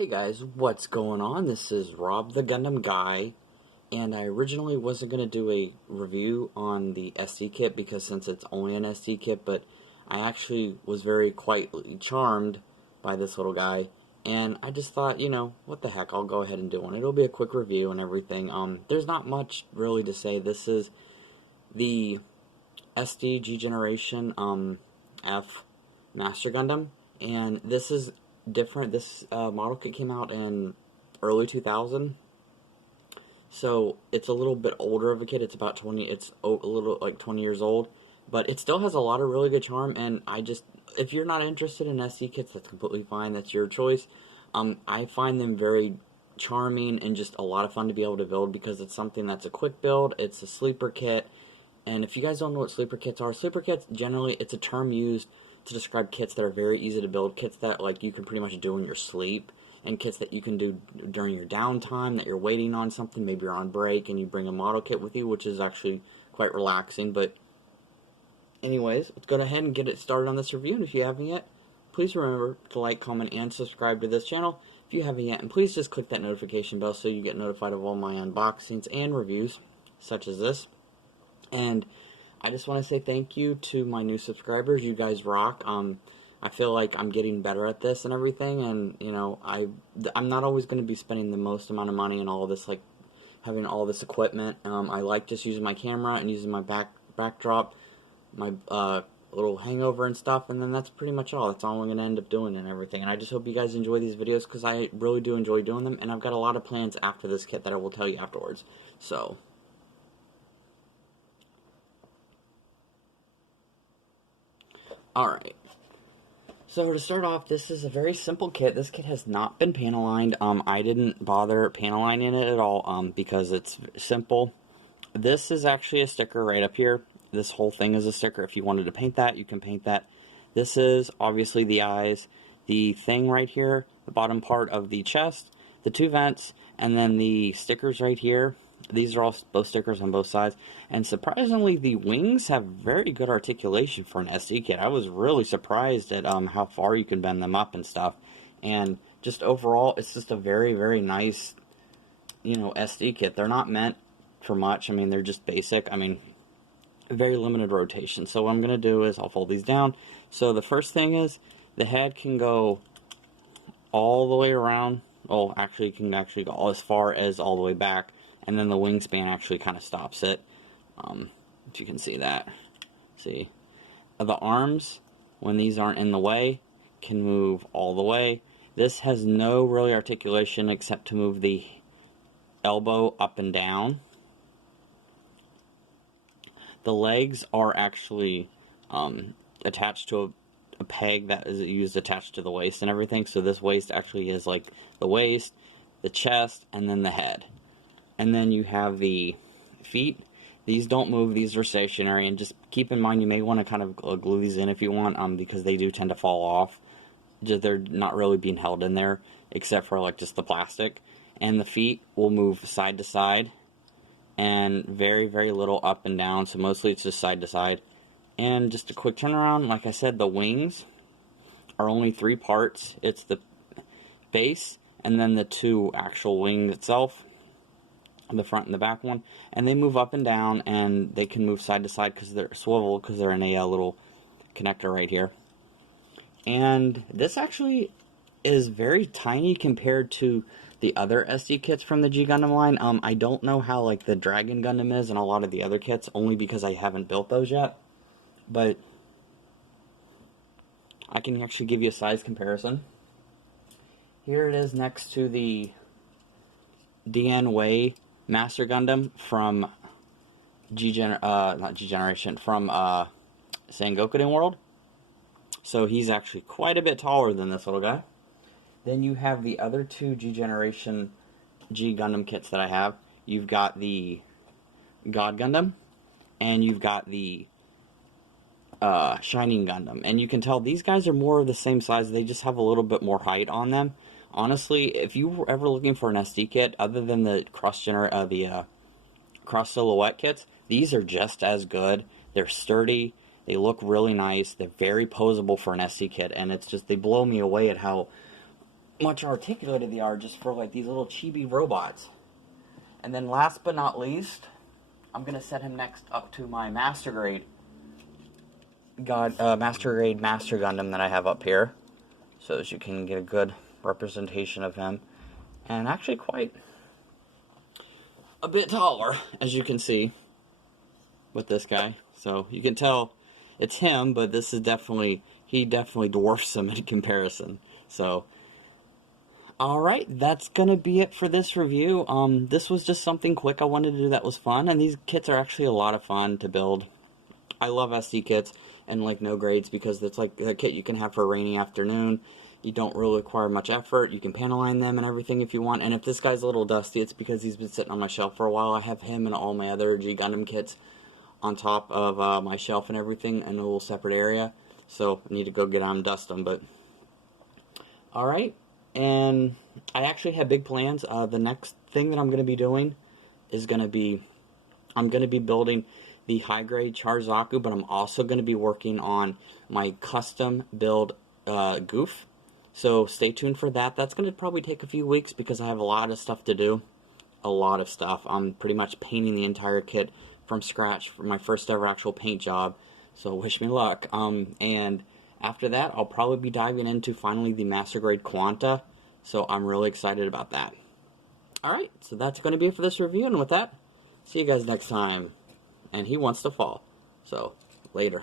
Hey guys, what's going on? This is Rob the Gundam Guy, and I originally wasn't going to do a review on the SD kit because since it's only an SD kit, but I actually was very quite charmed by this little guy, and I just thought, what the heck, I'll go ahead and do one. It'll be a quick review and everything. There's not much really to say. This is the SD G Generation F Master Gundam, and this is different. This model kit came out in early 2000, so it's a little bit older of a kit. It's about 20. It's a little like 20 years old, but it still has a lot of really good charm. And if you're not interested in SD kits, that's completely fine. That's your choice. I find them very charming and just a lot of fun to be able to build because it's something that's a quick build. It's a sleeper kit, and if you guys don't know what sleeper kits are, sleeper kits generally it's a term used to describe kits that are very easy to build, kits that like you can pretty much do in your sleep, and kits that you can do during your downtime, that you're waiting on something, maybe you're on break and you bring a model kit with you, which is actually quite relaxing. But anyways, let's go ahead and get it started on this review, and if you haven't yet, please remember to like, comment, and subscribe to this channel if you haven't yet, and please just click that notification bell so you get notified of all my unboxings and reviews such as this. And I just want to say thank you to my new subscribers. You guys rock. I feel like I'm getting better at this and everything, and I'm not always going to be spending the most amount of money and all this, like having all this equipment. I like just using my camera and using my backdrop, my little hangover and stuff, and then that's pretty much all. That's all I'm going to end up doing and everything. And I just hope you guys enjoy these videos because I really do enjoy doing them, and I've got a lot of plans after this kit that I will tell you afterwards. So alright, so to start off, this is a very simple kit. This kit has not been panel lined. I didn't bother panel lining it at all because it's simple. This is actually a sticker right up here. This whole thing is a sticker. If you wanted to paint that, you can paint that. This is obviously the eyes, the thing right here, the bottom part of the chest, the two vents, and then the stickers right here. These are all both stickers on both sides, and surprisingly the wings have very good articulation for an SD kit. I was really surprised at how far you can bend them up and stuff, and just overall it's just a very, very nice SD kit. They're not meant for much. I mean, they're just basic. I mean, very limited rotation. So what I'm gonna do is I'll fold these down. So the first thing is the head can go all the way around. Oh, actually it can actually go as far as all the way back, and then the wingspan actually kind of stops it. If you can see that. See? The arms, when these aren't in the way, can move all the way. This has no really articulation except to move the elbow up and down. The legs are actually attached to a peg that is used attached to the waist and everything. So this waist actually is like the waist, the chest, and then the head. And then you have the feet. These don't move, these are stationary, and just keep in mind you may want to kind of glue these in if you want, because they do tend to fall off. They're not really being held in there, except for like just the plastic. And the feet will move side to side, and very, very little up and down, so mostly it's just side to side. And just a quick turnaround, like I said, the wings are only 3 parts. It's the base, and then the 2 actual wings itself, the front and the back one, and they move up and down, and they can move side to side because they're swivel, because they're in a little connector right here. And this actually is very tiny compared to the other SD kits from the G Gundam line. I don't know how like the Dragon Gundam is and a lot of the other kits, only because I haven't built those yet, but I can actually give you a size comparison. Here it is next to the DN Way Master Gundam from not G Generation, from Sengoku World. So he's actually quite a bit taller than this little guy. Then you have the other 2 G Generation G Gundam kits that I have. You've got the God Gundam, and you've got the Shining Gundam. And you can tell these guys are more of the same size, they just have a little bit more height on them. Honestly, if you were ever looking for an SD kit, other than the cross silhouette kits, these are just as good. They're sturdy, they look really nice, they're very posable for an SD kit, and it's just, they blow me away at how much articulated they are just for like these little chibi robots. And then last but not least, I'm gonna set him next up to my Master Grade Master Gundam that I have up here, so as you can get a good representation of him, and actually quite a bit taller, as you can see with this guy. So you can tell it's him, but this is he definitely dwarfs him in comparison. So alright, that's gonna be it for this review. This was just something quick I wanted to do that was fun, and these kits are actually a lot of fun to build. I love SD kits and like no grades because it's like a kit you can have for a rainy afternoon. You don't really require much effort. You can panel line them and everything if you want. And if this guy's a little dusty, it's because he's been sitting on my shelf for a while. I have him and all my other G Gundam kits on top of my shelf and everything in a little separate area. So I need to go get them, dust them. But alright, and I actually have big plans. The next thing that I'm going to be doing is going to be, I'm going to be building the high grade Charzaku, but I'm also going to be working on my custom build Goof. So stay tuned for that. That's going to probably take a few weeks because I have a lot of stuff to do. A lot of stuff. I'm pretty much painting the entire kit from scratch for my first ever actual paint job. So wish me luck. And after that, I'll probably be diving into finally the Master Grade Quanta. So I'm really excited about that. Alright, so that's going to be it for this review. And with that, see you guys next time. And he wants to fall. So, later.